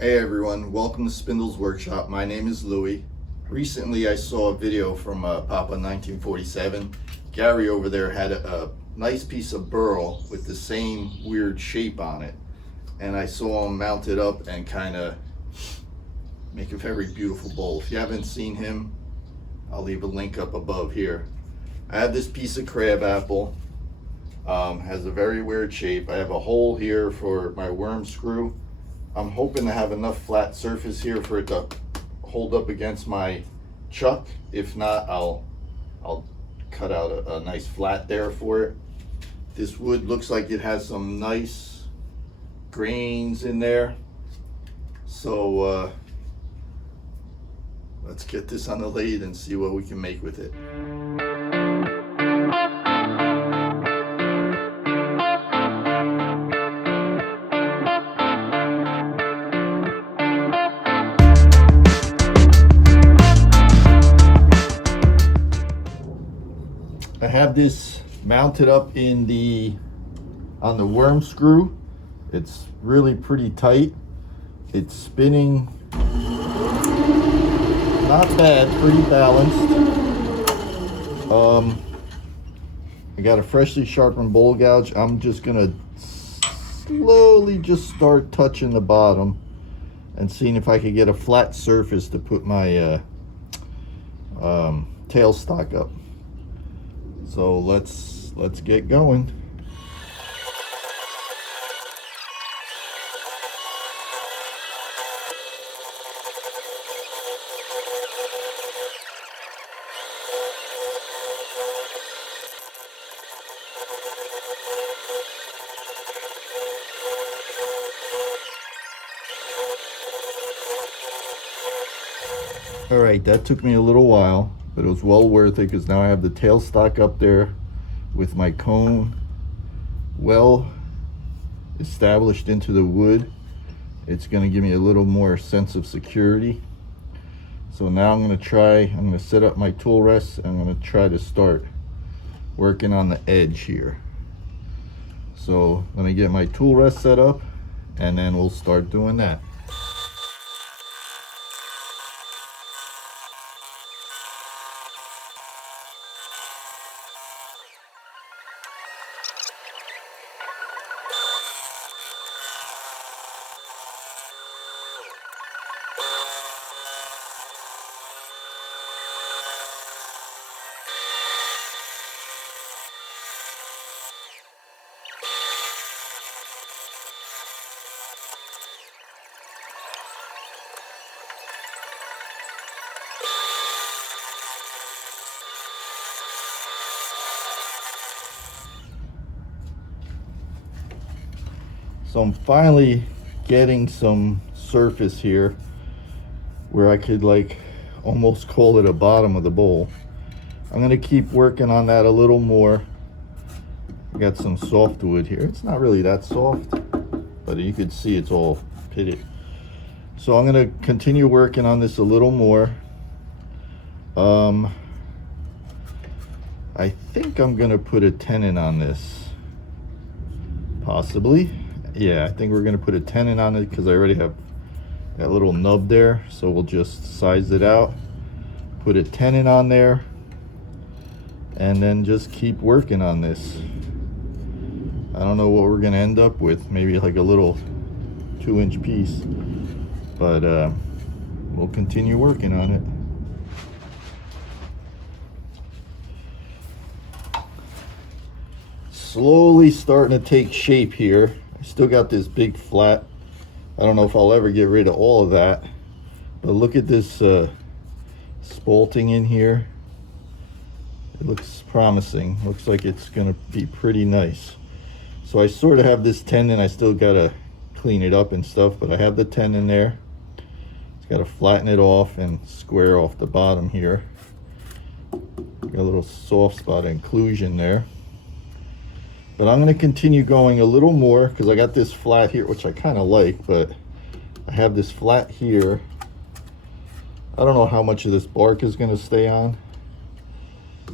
Hey everyone, welcome to Spindles Workshop. My name is Louie. Recently I saw a video from Papa 1947. Gary over there had a nice piece of burl with the same weird shape on it. And I saw him mount it up and kind of make a very beautiful bowl. If you haven't seen him, I'll leave a link up above here. I have this piece of crab apple. Has a very weird shape. I have a hole here for my worm screw. I'm hoping to have enough flat surface here for it to hold up against my chuck. If not, I'll cut out a nice flat there for it. This wood looks like it has some nice grains in there. So let's get this on the lathe and see what we can make with it. I have this mounted up on the worm screw. It's really pretty tight. It's spinning not bad, pretty balanced. I got a freshly sharpened bowl gouge. I'm just gonna slowly just start touching the bottom and seeing if I could get a flat surface to put my tailstock up. So let's get going. All right, that took me a little while, but it was well worth it because now I have the tailstock up there with my cone well established into the wood. It's going to give me a little more sense of security. So now I'm going to set up my tool rest and I'm going to try to start working on the edge here. So let me get my tool rest set up and then we'll start doing that. So I'm finally getting some surface here where I could like almost call it a bottom of the bowl. I'm gonna keep working on that a little more. I got some softwood here. It's not really that soft, but you can see it's all pitted. So I'm gonna continue working on this a little more. I think I'm gonna put a tenon on this, possibly. Yeah, I think we're gonna put a tenon on it because I already have that little nub there. So we'll just size it out, put a tenon on there, and then just keep working on this. I don't know what we're gonna end up with, maybe like a little 2-inch piece, but we'll continue working on it. Slowly starting to take shape here. I still got this big flat. I don't know if I'll ever get rid of all of that, but look at this spalting in here. It looks promising. Looks like it's gonna be pretty nice. So I sort of have this tenon. I still gotta clean it up and stuff, but I have the tenon there. Just gotta flatten it off and square off the bottom here. Got a little soft spot inclusion there. But I'm going to continue going a little more because I got this flat here, which I kind of like, but I have this flat here. I don't know how much of this bark is going to stay on,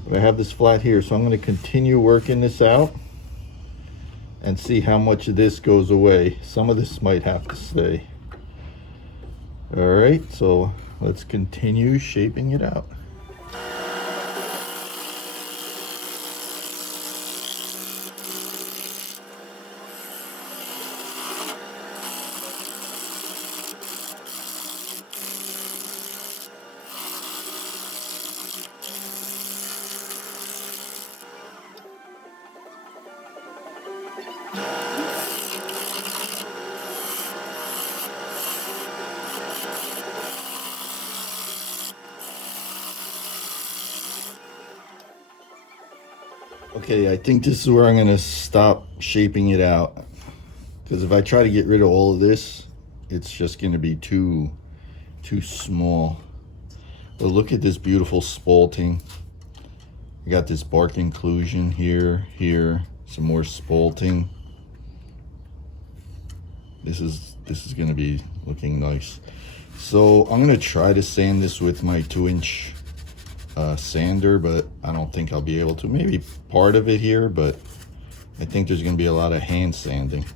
but I have this flat here. So I'm going to continue working this out and see how much of this goes away. Some of this might have to stay. All right, so let's continue shaping it out. Okay, I think this is where I'm gonna stop shaping it out, because if I try to get rid of all of this, it's just gonna be too small. But look at this beautiful spalting. I got this bark inclusion here, some more spalting. This is gonna be looking nice. So I'm gonna try to sand this with my 2-inch sander, but I don't think I'll be able to. Maybe part of it here, but I think there's gonna be a lot of hand sanding.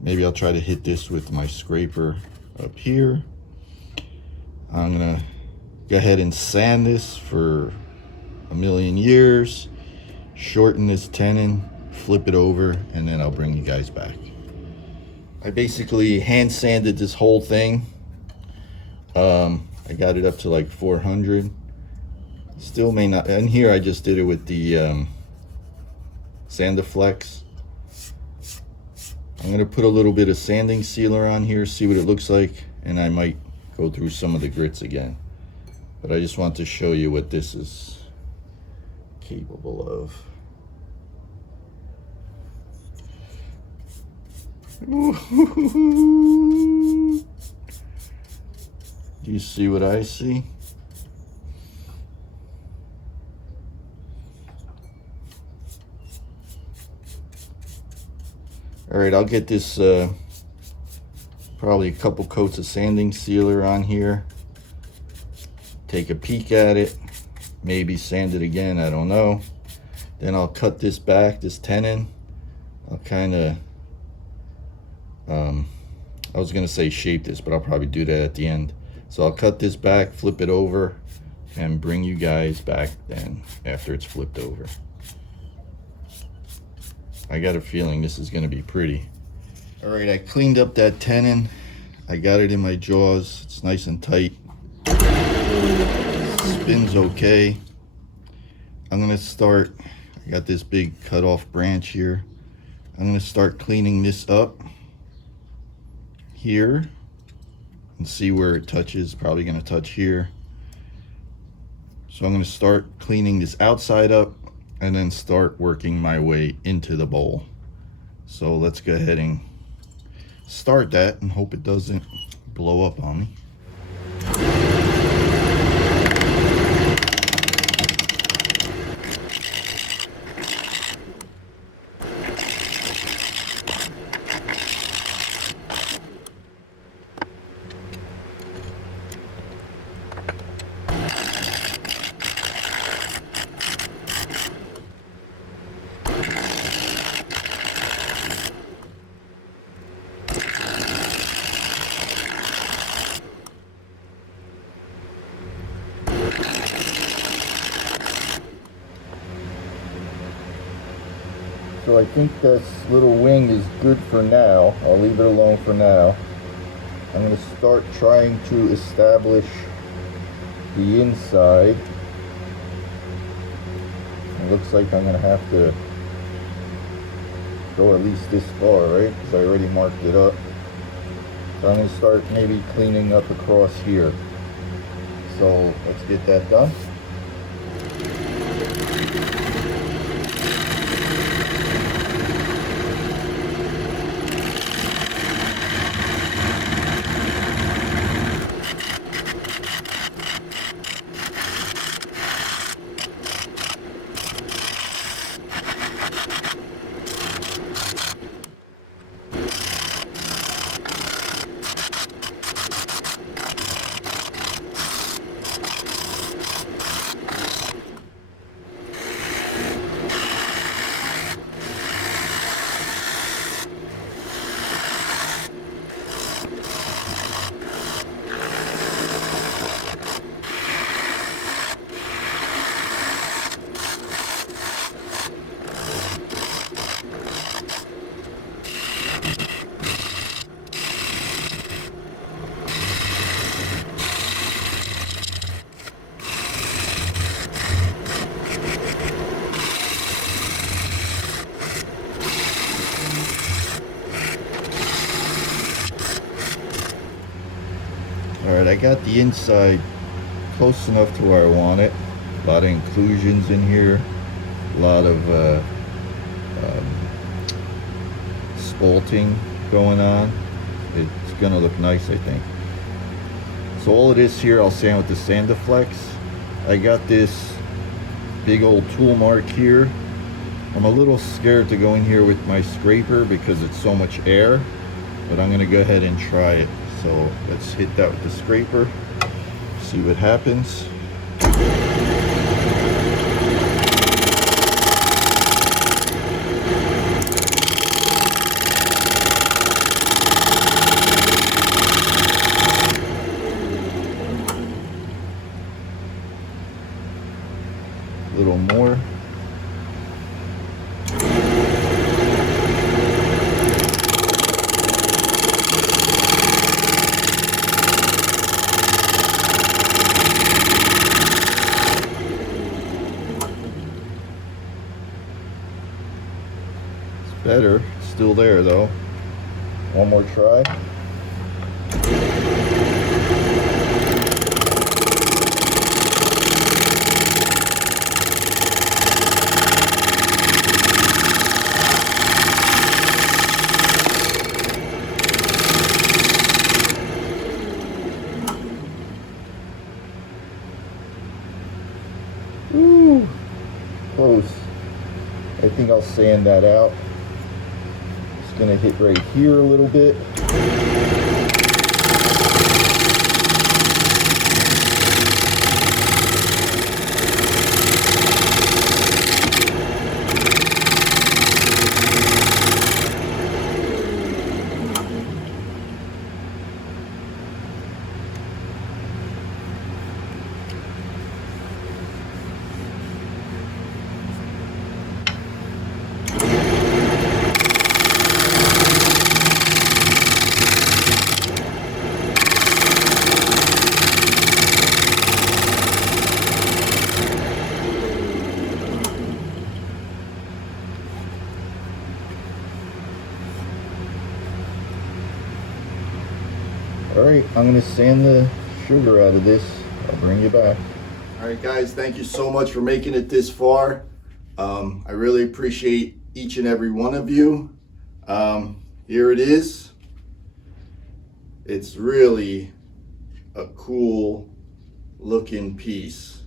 Maybe I'll try to hit this with my scraper up here. I'm gonna go ahead and sand this for a million years, shorten this tenon, flip it over, and then I'll bring you guys back. I basically hand sanded this whole thing. I got it up to like 400. Still may not, and here I just did it with the Sandiflex. I'm gonna put a little bit of sanding sealer on here, see what it looks like, and I might go through some of the grits again. But I just want to show you what this is capable of. Do you see what I see? All right, I'll get this probably a couple coats of sanding sealer on here. Take a peek at it, maybe sand it again, I don't know. Then I'll cut this back, this tenon. I'll kind of, I was gonna say shape this, but I'll probably do that at the end. So I'll cut this back, flip it over, and bring you guys back then after it's flipped over. I got a feeling this is gonna be pretty. All right, I cleaned up that tenon. I got it in my jaws. It's nice and tight. Spins okay. I'm gonna start, I got this big cut off branch here. I'm gonna start cleaning this up here and see where it touches. Probably gonna touch here. So I'm gonna start cleaning this outside up and then start working my way into the bowl. So let's go ahead and start that and hope it doesn't blow up on me. So I think this little wing is good for now. I'll leave it alone for now. I'm going to start trying to establish the inside. It looks like I'm going to have to go at least this far, right? Because I already marked it up. So I'm going to start maybe cleaning up across here. So let's get that done. I got the inside close enough to where I want it. A lot of inclusions in here, a lot of spalting going on. It's gonna look nice, I think. So all of this here I'll sand with the Sandiflex. I got this big old tool mark here. I'm a little scared to go in here with my scraper because it's so much air, but I'm gonna go ahead and try it. So let's hit that with the scraper, see what happens. A little more. Better, it's still there though. One more try. Ooh, close. I think I'll sand that out. Gonna hit right here a little bit. Alright, I'm going to sand the sugar out of this. I'll bring you back. Alright guys, thank you so much for making it this far. I really appreciate each and every one of you. Here it is. It's really a cool looking piece.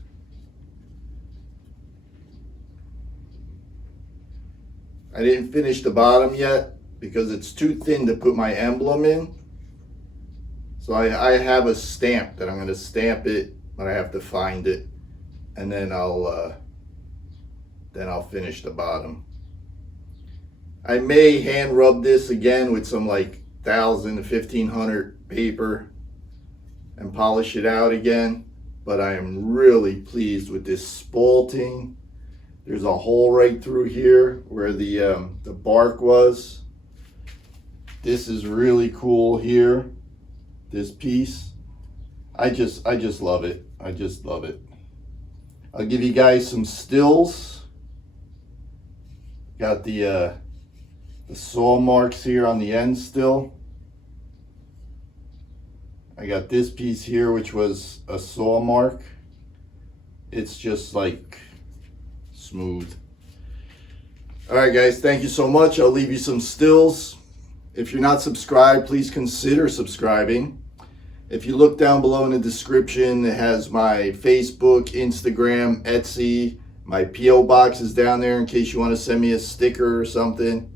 I didn't finish the bottom yet because it's too thin to put my emblem in. So I have a stamp that I'm going to stamp it, but I have to find it, and then I'll finish the bottom. I may hand rub this again with some like 1000 to 1500 paper and polish it out again, but I am really pleased with this spalting. There's a hole right through here where the bark was. This is really cool here. This piece, I just love it. I just love it. I'll give you guys some stills. Got the saw marks here on the end still. I got this piece here, which was a saw mark. It's just like smooth. All right, guys, thank you so much. I'll leave you some stills. If you're not subscribed, please consider subscribing. If you look down below in the description, it has my Facebook, Instagram, Etsy. My PO box is down there in case you want to send me a sticker or something.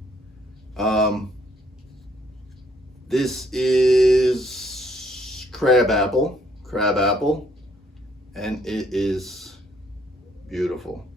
This is crab apple, and it is beautiful.